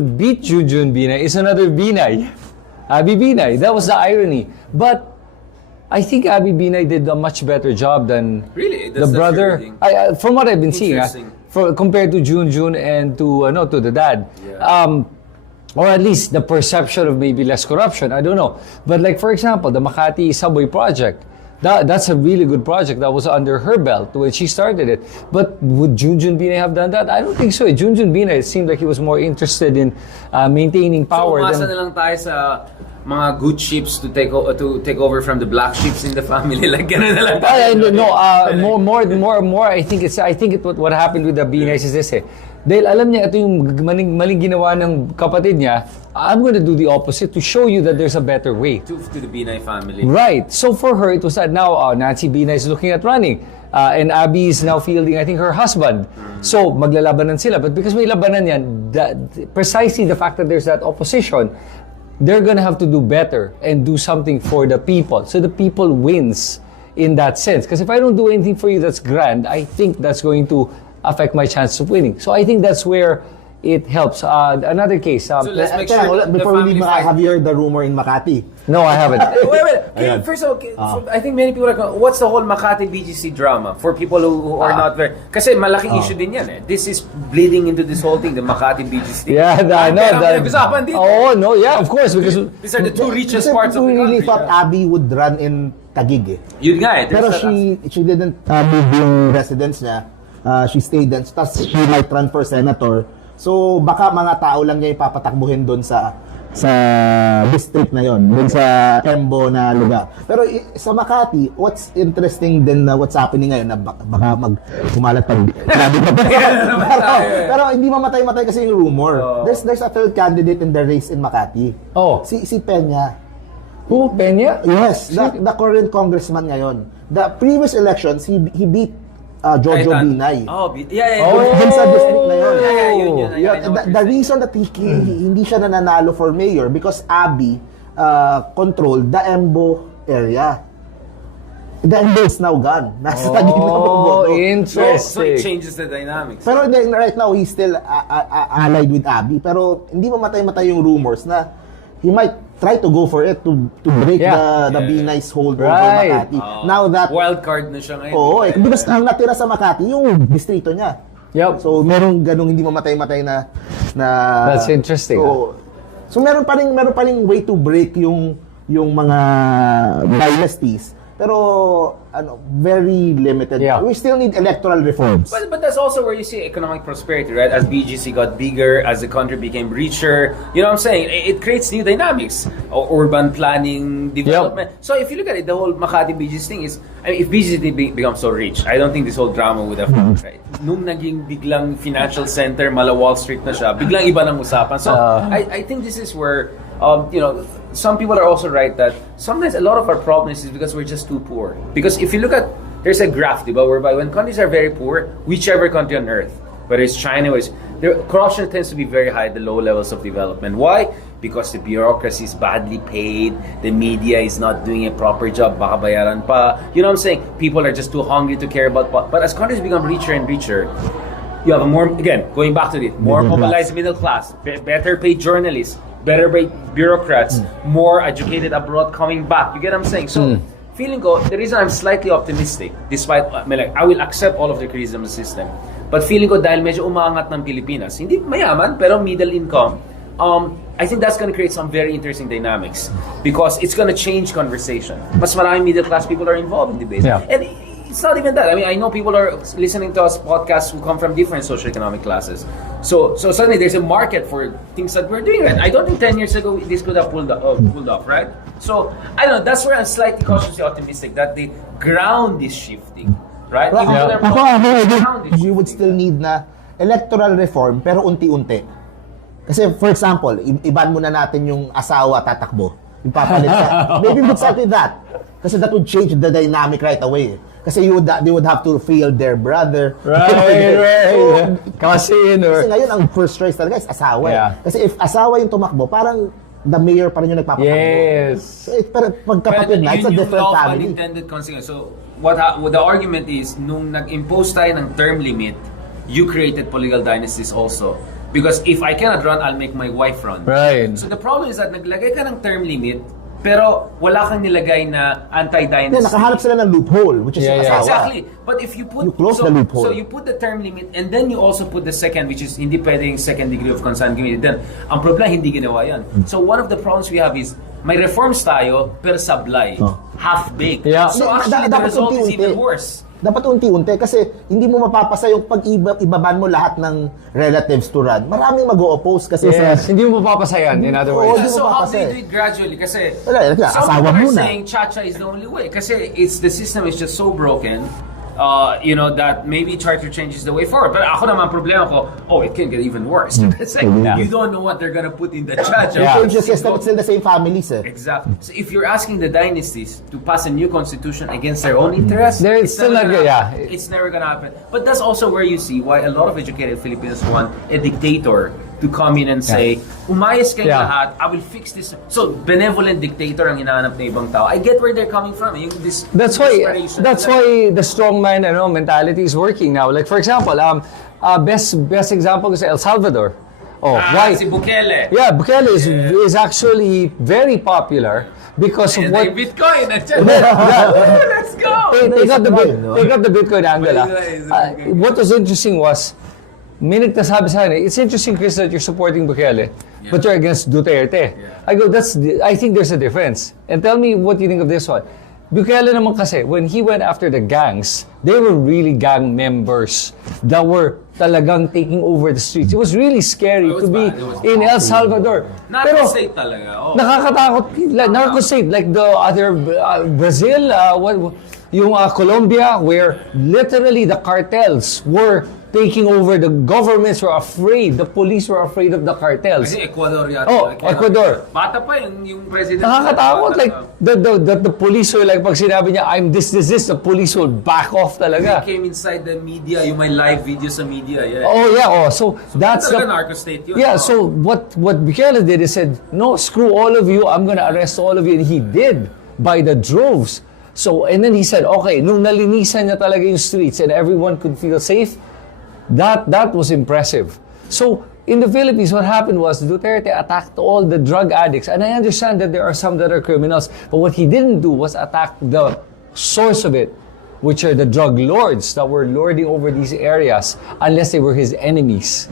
beat Junjun Binay is another Binay, Abby Binay. That was the irony. But I think Abby Binay did a much better job than Really? the brother. From what I've been seeing, Interesting. compared to Junjun and to the dad. Yeah. Or at least the perception of maybe less corruption. I don't know. But like, for example, the Makati Subway Project. That's a really good project that was under her belt when she started it. But would Junjun Binay have done that? I don't think so. Junjun Binay, it seemed like he was more interested in maintaining power. So umasa na lang tayo sa mga good ships to take over from the black ships in the family. Like ganun na lang tayo. More. I think what happened with the Binays is this Dahil alam niya ito yung maling ginawa ng kapatid niya, I'm going to do the opposite to show you that there's a better way. To the Binay family. Right. So for her, it was that now Nancy Binay is looking at running. And Abby is now fielding, I think, her husband. So maglalabanan sila. But because may labanan yan, precisely the fact that there's that opposition, they're gonna have to do better and do something for the people. So the people wins in that sense. Because if I don't do anything for you that's grand, I think that's going to affect my chances of winning. So I think that's where it helps. Another case. So let's make sure before we leave, have you heard the rumor in Makati? No, I haven't. Wait. Okay, first of all, I think many people are what's the whole Makati BGC drama for people who are not very... Kasi malaking issue din yan eh. This is bleeding into this whole thing, the Makati BGC thing. Yeah, I know. Oh, no, yeah, of course. Because these are the two richest parts of the country. We really country. thought Abby would run in Taguig eh. Yun nga eh. Pero she didn't move yung residence niya. She stayed then. Tapos she might run for senator. So baka mga tao lang niya ipapatakbuhin doon sa district na yon, doon sa Embo na lugar. Pero sa Makati, what's interesting din na what's happening ngayon na baka kumalat pa. Pero hindi mamatay-matay kasi yung rumor. There's a third candidate in the race in Makati. Oh, Si Peña. who? Peña? Yes, the current congressman ngayon. The previous elections, he beat Jojo Binay. Dun sa district na yun. The reason that hindi siya nananalo for mayor because Abby controlled the Embo area. The Embo is now gone. Nasa Taguig na Oh, interesting. So it changes the dynamics. Pero right now, he's still allied with Abby. Pero hindi mamatay-matay yung rumors na he might try to go for it to break the Binay's hold over Makati. Now that wild card na siya ngayon. Oo, because ang natira sa Makati yung distrito niya. Yep. So merong ganung hindi mamatay-matay na That's interesting. So meron pa ring way to break yung mga dynasties. Pero very limited. Yeah. We still need electoral reforms. But that's also where you see economic prosperity, right? As BGC got bigger, as the country became richer, you know what I'm saying? It creates new dynamics. Urban planning, development. Yep. So if you look at it, the whole Makati BGC thing is, I mean, if BGC becomes so rich, I don't think this whole drama would have happened, right? Nung naging biglang financial center, mala Wall Street na siya, biglang iba ng usapan. So I think this is where, some people are also right that sometimes a lot of our problems is because we're just too poor. Because if you look at, there's a graph, diba, whereby when countries are very poor, whichever country on earth, whether it's China or corruption tends to be very high at the low levels of development. Why? Because the bureaucracy is badly paid, the media is not doing a proper job, baka bayaran pa. You know what I'm saying? People are just too hungry to care about. But as countries become richer and richer, you have a more, again, going back to it, more mobilized middle class, better paid journalists, better paid bureaucrats, more educated abroad coming back. You get what I'm saying? So, feeling ko, the reason I'm slightly optimistic, despite, I will accept all of the criticism of the system, but feeling ko dahil medyo umaangat ng Pilipinas, hindi mayaman, pero middle income, I think that's going to create some very interesting dynamics because it's going to change conversation. Mas maraming middle class people are involved in debate. Yeah. And it's not even that. I mean, I know people are listening to us podcasts who come from different socioeconomic classes. So suddenly there's a market for things that we're doing. Right? I don't think 10 years ago this could have pulled off, right? So I don't know. That's where I'm slightly cautiously optimistic that the ground is shifting, right? You would still need na electoral reform pero unti-unti. Kasi for example, iban muna natin yung asawa tatakbo. Yung papalit ka. Maybe we'd start with that. Kasi that would change the dynamic right away. Kasi they would have to field their brother. Right. Kasi ngayon, ang first choice talaga is asawa. Yeah. Kasi if asawa yung tumakbo, parang the mayor pa rin yung nagpapatakbo. Yes. So, pero pagkapatid na, it's a different family. Unintended consequence. So, what the argument is, nung nag-impose tayo ng term limit, you created political dynasties also. Because if I cannot run, I'll make my wife run. Right. So the problem is that naglagay ka ng term limit, pero wala kang nilagay na anti-dynasty. Nakahanap sila ng loophole, which is yung asawa. Exactly. But if you put... You close the loophole. So you put the term limit and then you also put the second, which is hindi pwedeng second degree of consanguinity. Then, ang problema, hindi ginawa yan. So one of the problems we have is, may reforms tayo, pero sablay. Half-baked. Yeah. So actually, the result is even worse. Dapat unti-unti kasi hindi mo mapapasa yung pag ibaban mo lahat ng relatives to run. Maraming mag-o-oppose kasi hindi mo mapapasayan, in other words. So how do you do it gradually? Kasi asawa some people are muna. saying cha-cha is the only way. Kasi the system is just so broken. That maybe charter change is the way forward. But ako naman problema ko, it can get even worse. It's like, you don't know what they're gonna put in the cha-cha. It's just it's still the same families. Exactly. So if you're asking the dynasties to pass a new constitution against their own interests, it's never gonna happen. But that's also where you see why a lot of educated Filipinos want a dictator to come in and say, umayos kayong lahat, I will fix this. So, benevolent dictator ang hinahanap ng ibang tao. I get where they're coming from. That's why the strongman mentality is working now. Like, for example, best example is El Salvador. Why? Si Bukele. Yeah, Bukele is actually very popular because of what... Bitcoin! Let's go! Take out the Bitcoin angle. What was interesting was, minute nasabi sa akin, it's interesting, Chris, that you're supporting Bukele, but you're against Duterte. I go, I think there's a difference. And tell me what you think of this one. Bukele naman kasi, when he went after the gangs, they were really gang members that were talagang taking over the streets. It was really scary to be in El Salvador. Narco-state talaga. Nakakatakot. Narco-state, like the other Brazil, yung Colombia, where literally the cartels were taking over. The governments were afraid. The police were afraid of the cartels. Kasi Ecuador yata. Ecuador. Bata pa yung president. Nakakatakot. Like, the police were like, pag sinabi niya, I'm this, the police will back off talaga. They came inside the media, yung may live video sa media. So that's the... narco-state yun. Yeah, so what Bukele did is said, no, screw all of you, I'm gonna arrest all of you. And he did, by the droves. So, and then he said, okay, nung nalinisan niya talaga yung streets and everyone could feel safe, that was impressive. So, in the Philippines, what happened was Duterte attacked all the drug addicts. And I understand that there are some that are criminals. But what he didn't do was attack the source of it, which are the drug lords that were lording over these areas, unless they were his enemies.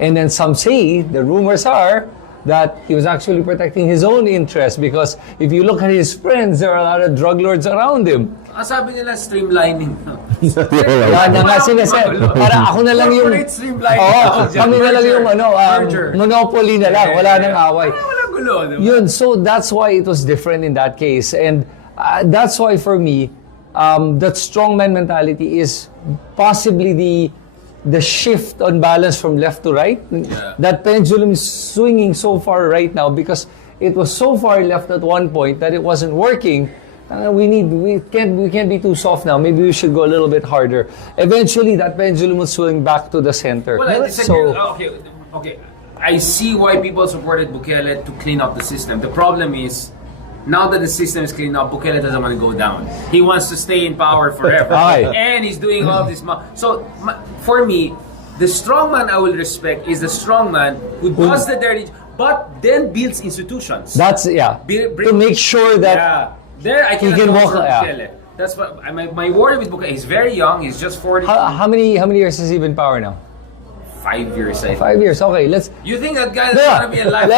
And then some say, the rumors are, that he was actually protecting his own interests because if you look at his friends, there are a lot of drug lords around him. Sabi nila streamlining. Para ako na lang yung... kami na lang yung monopoly na lang. Wala nang away. Walang gulo. Yun, so that's why it was different in that case. And that's why for me, that strongman mentality is possibly the shift on balance from left to right. That pendulum is swinging so far right now because it was so far left at one point that it wasn't working. We can't be too soft now. Maybe we should go a little bit harder. Eventually, that pendulum will swing back to the center. Well, okay. I see why people supported Bukele to clean up the system. The problem is, now that the system is cleaned up, Bukele doesn't want to go down. He wants to stay in power forever. And he's doing all this. So, for me, the strongman I will respect is the strongman who does the dirty, but then builds institutions. That's, to make sure that there I he can walk. Bukele. That's what my worry with Bukele. He's very young. He's just 40. How many years has he been in power now? 5 years, I think. 5 years. Okay, let's. You think that guy is gonna be alive?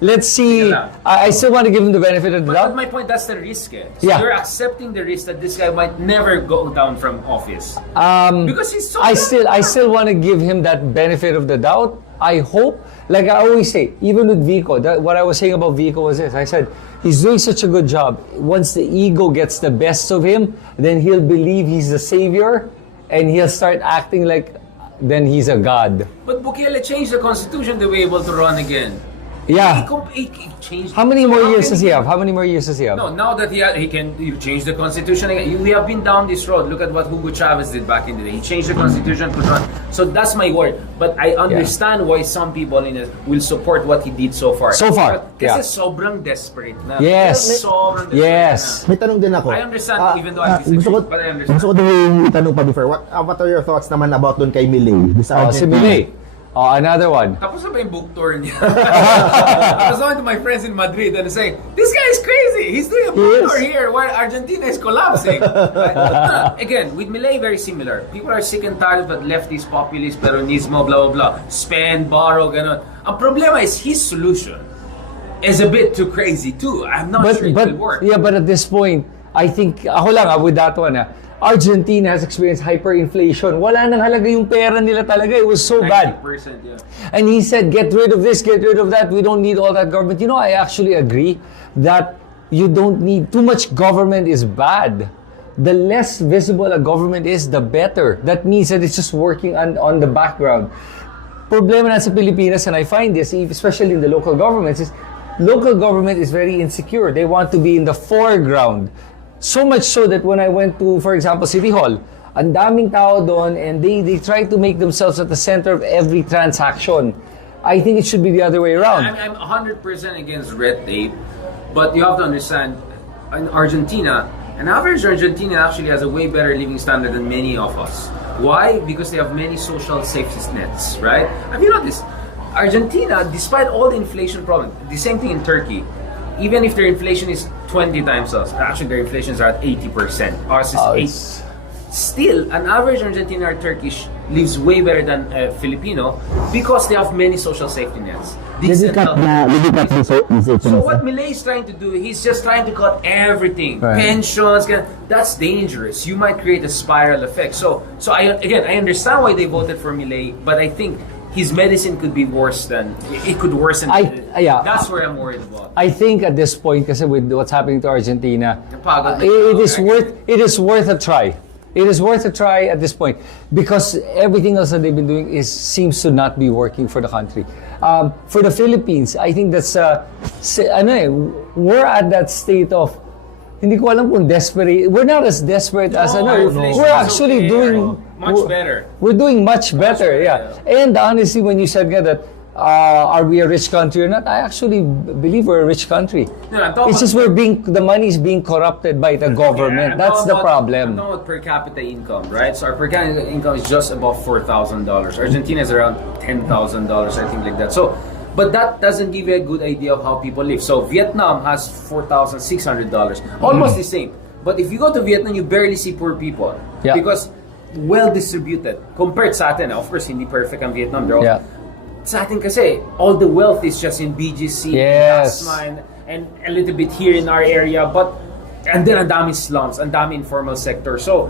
Let's see. I still want to give him the benefit of the doubt. But my point, that's the risk. So you're accepting the risk that this guy might never go down from office. Because he's so. I still want to give him that benefit of the doubt. I hope, like I always say, even with Vico, what I was saying about Vico was this. I said, he's doing such a good job. Once the ego gets the best of him, then he'll believe he's the savior, and he'll start acting like then he's a god. But Bukele changed the constitution to be able to run again. Yeah. He changed. How many So more how years can does he have? How many more years does he have? No, now that he can change the constitution again. We have been down this road. Look at what Hugo Chavez did back in the day. He changed the constitution, could run. So that's my word. But I understand why some people in it will support what he did so far. So far, Kasi sobrang desperate na. Yes. Sobrang desperate Yes. na. May tanong din ako. I understand, even though I disagree, but I understand. Gusto ko din itanong pa before. What are your thoughts naman about doon kay Milei? Oh, si Milei. Oh, another one. Tapos na ba yung book tour niya? I was talking to my friends in Madrid and saying, this guy is crazy. He's doing a book tour here while Argentina is collapsing. Again, with Milei, very similar. People are sick and tired of leftist, populist, peronismo, blah, blah, blah. Spend, borrow, ganon. Ang problema is his solution is a bit too crazy too. I'm not sure it will work. Yeah, but at this point, I think, ako lang with that one, Argentina has experienced hyperinflation. Wala nang halaga yung pera nila talaga. It was so bad. 90%, yeah. And he said, get rid of this, get rid of that. We don't need all that government. You know, I actually agree that you don't need... Too much government is bad. The less visible a government is, the better. That means that it's just working on the background. Problema na sa Pilipinas, and I find this, especially in the local governments, is local government is very insecure. They want to be in the foreground. So much so that when I went to, for example, City Hall, ang daming tao doon and they try to make themselves at the center of every transaction. I think it should be the other way around. I'm 100% against red tape, but you have to understand, in Argentina, an average Argentinian actually has a way better living standard than many of us. Why? Because they have many social safety nets, right? Have you noticed? Argentina, despite all the inflation problem, the same thing in Turkey, even if their inflation is 20 times us, actually their inflations are at 80%. Ours is 8. Still, an average Argentinian or Turkish lives way better than a Filipino because they have many social safety nets. So what Milei is trying to do, he's just trying to cut everything. Right. Pensions, that's dangerous. You might create a spiral effect. So I understand why they voted for Milei, but I think his medicine could be worse than it could worsen. That's where I'm worried about. I think at this point, kasi with what's happening to Argentina, Napagod na it is worth a try. It is worth a try at this point because everything else that they've been doing seems to not be working for the country. For the Philippines, I think that's we're at that state of hindi ko alam kung desperate. We're not as desperate as we're actually doing much better. We're doing much better, yeah. And honestly, when you said that, are we a rich country or not? I actually believe we're a rich country. It's just the money is being corrupted by the government. That's the problem. I'm talking about per capita income, right? So our per capita income is just above $4,000. Argentina is around $10,000, I think, like that. So, but that doesn't give you a good idea of how people live. So Vietnam has $4,600, almost the same. But if you go to Vietnam, you barely see poor people because well distributed compared sa atin. Of course, hindi perfect ang Vietnam. They're all, sa atin kasi, all the wealth is just in BGC, gas mine, and a little bit here in our area, and then ang dami slums, ang dami informal sector. So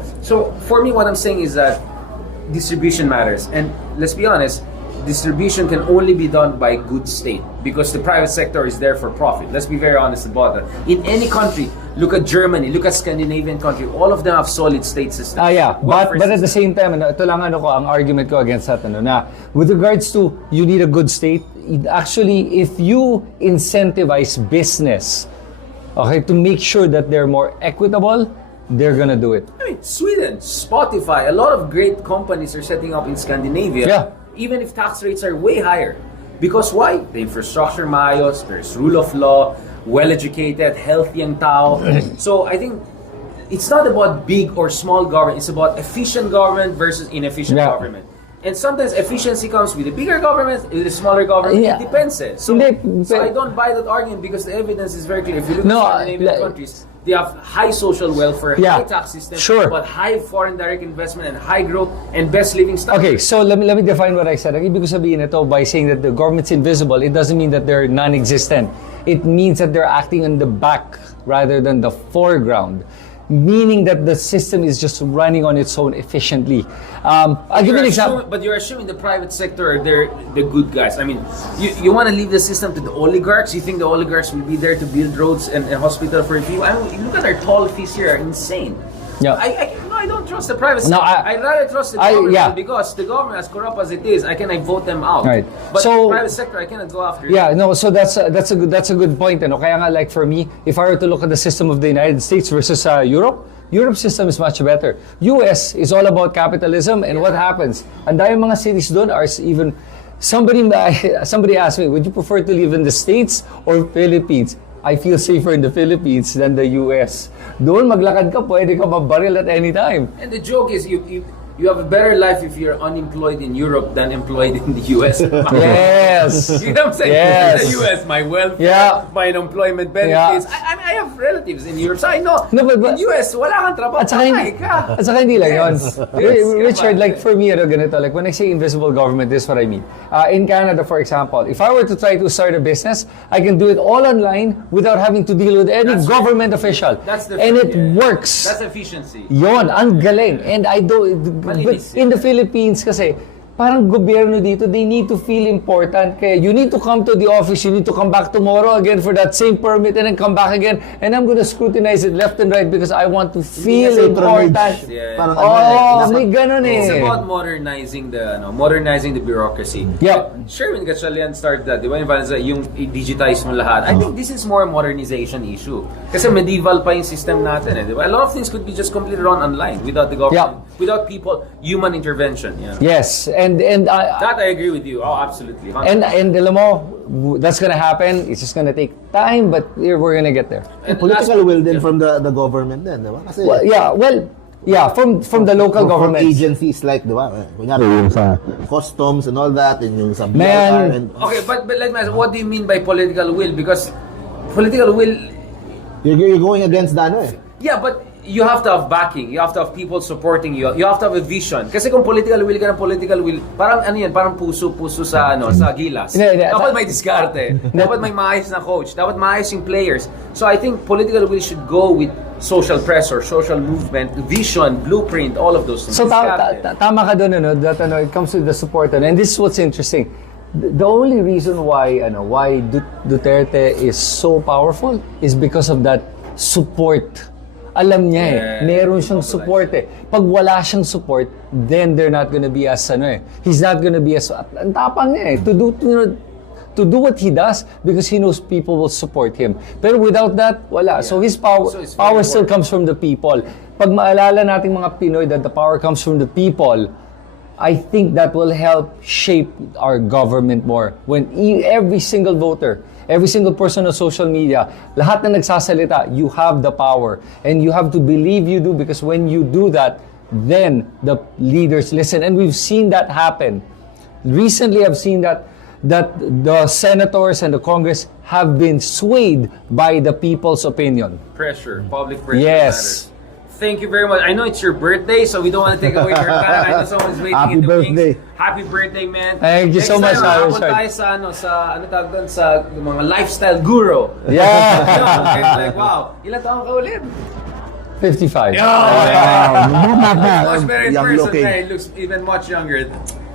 for me, what I'm saying is that distribution matters. And let's be honest, distribution can only be done by good state because the private sector is there for profit. Let's be very honest about that. In any country, look at Germany, look at Scandinavian country, all of them have solid state systems. But at the same time, ito lang ang argument ko against that, na with regards to you need a good state, actually, if you incentivize business, to make sure that they're more equitable, they're gonna do it. I mean, Sweden, Spotify, a lot of great companies are setting up in Scandinavia. Yeah. Even if tax rates are way higher. Because why? The infrastructure maayos, there's rule of law, well-educated, healthy ang tao. So I think it's not about big or small government, it's about efficient government versus inefficient government. And sometimes efficiency comes with a bigger government, with a smaller government. It depends. So I don't buy that argument because the evidence is very clear. If you look at Scandinavian countries, they have high social welfare, high tax system, but high foreign direct investment and high growth and best living standards. Okay, so let me define what I said. Ang ibig sabihin ito by saying that the government's invisible, it doesn't mean that they're non-existent. It means that they're acting on the back rather than the foreground. Meaning that the system is just running on its own efficiently. I'll give you an example. But you're assuming the private sector, they're the good guys. I mean, you want to leave the system to the oligarchs? You think the oligarchs will be there to build roads and hospital for people? I mean, look at our toll fees here, are insane. Yeah. I I don't trust the private sector. No, I'd rather trust the government yeah. because the government, as corrupt as it is, I vote them out. Right. But So- the private sector, I cannot go after. Yeah, no, so that's a good point. Ano? Kaya nga, like for me, if I were to look at the system of the United States versus Europe, Europe's system is much better. US is all about capitalism, and what happens? Ang dami mga cities doon are even somebody asked me, would you prefer to live in the States or Philippines? I feel safer in the Philippines than the US. Doon maglakad ka, pwede ka mabaril at any time. And the joke is, you have a better life if you're unemployed in Europe than employed in the US. Yes. You know what I'm saying? Yes. In the US, my welfare, Yeah. my unemployment benefits. I have relatives in Europe, so I know. No, but- in US, wala kang trabaho. At saka, patay ka. at saka hindi lang yun. Yes. Richard, like for me, ganito, like when I say invisible government, this is what I mean. In Canada, for example, if I were to try to start a business, I can do it all online without having to deal with any That's government official. That's the and it yeah. works. That's efficiency. Yon, ang galing. And I don't, but Malinis in the Philippines kasi, parang gobyerno dito, they need to feel important. Kaya you need to come to the office, you need to come back tomorrow again for that same permit and then come back again. And I'm gonna scrutinize it left and right because I want to feel important. Yeah. Parang May ganun It's eh. about modernizing the bureaucracy. Yep. Sherwin Gatchalian started that, di ba? Yung i-digitize mo lahat. I think this is more a modernization issue. Kasi medieval pa yung system natin eh, di ba? A lot of things could be just completely run online without the government, without people, human intervention. You know? Yes, and That I agree with you. Oh, absolutely. 100%. and alam mo, that's gonna happen. It's just gonna take time, but we're gonna get there. And political last- will din from the government din, di ba? Kasi From the local from government. agencies like, di ba? Kunyari, yung sa customs and all that, and yung sa BIR. Man. And, Okay, but let me ask, what do you mean by political will? Because political will, you're going against the ano eh. yeah, but you have to have backing. You have to have people supporting you. You have to have a vision. Kasi kung political will ka ng political will, parang ano yan, parang puso sa sa gilas. Hindi, Dapat may diskarte. Dapat may maayos na coach. Dapat maayos yung players. So I think political will should go with social pressure, social movement, vision, blueprint, all of those things. So Diskarte. tama ka doon, that it comes to the support, and this is what's interesting. The only reason why Duterte is so powerful is because of that support. Alam niya meron siyang support eh. Pag wala siyang support, then they're not gonna be as he's not gonna be as, ang tapang niya eh, to do what he does because he knows people will support him. Pero without that, wala. So his power So it's very still important. comes from the people. Pag maalala nating mga Pinoy that the power comes from the people, I think that will help shape our government more. When every single voter, every single person on social media, lahat na nagsasalita, you have the power. And you have to believe you do because when you do that, then the leaders listen. And we've seen that happen. Recently, I've seen that the senators and the Congress have been swayed by the people's opinion. Pressure, public pressure Yes. matters. Thank you very much. I know it's your birthday, so we don't want to take away your time. I know someone's waiting Happy in the birthday. wings. Happy birthday, man. Thank you so much, Next time, Richard. tayo ano tawag doon, sa mga lifestyle guru. Yeah. Like, wow, ilan taon ka ulit? 55. Much better in Young person, looking. man. It looks even much younger.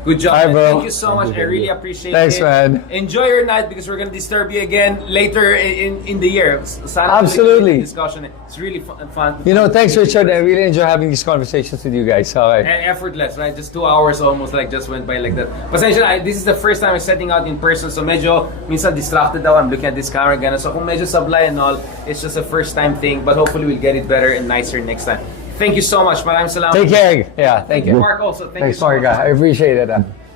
Good job, Hi, man. bro. Thank you so much. I really appreciate Thanks, it. man. Enjoy your night because we're gonna disturb you again later in the year. Sana Absolutely. discussion. It's really fun. You know, thanks, Richard. I really enjoy having these conversations with you guys. Okay. And effortless, right? Just 2 hours almost like just went by like that. Pasensya, this is the first time I'm setting out in person, so medyo minsan distracted daw. I'm looking at this camera again. So kung medyo sablay and all, it's just a first time thing, but hopefully we'll get it better and nicer next time. Thank you so much. Maraming salamat. Take care. Yeah, thank you. Mark also. Thank Thanks, you so Mark. much. I appreciate it.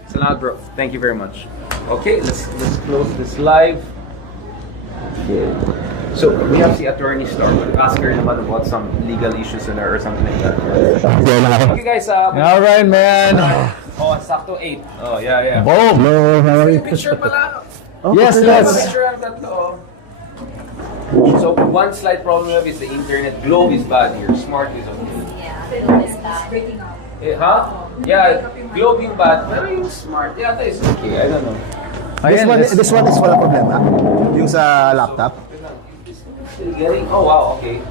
Salamat, bro. Thank you very much. Okay, let's close this live. Okay. So we have the attorney star. Ask her naman about some legal issues in her or something like that. Okay, guys. All right, man. Oh, sakto 8. Oh, yeah. Boom. Picture pala. Yes, let's. Picture ang tatlo. So one slight problem we have is the internet. Globe is bad here. Smart is okay. Film is bad. Huh? Yeah, Globe yung bad. Pero yung smart, yata is okay. I don't know. This one is wala problema. Yung sa laptop. Still getting? Oh wow, okay.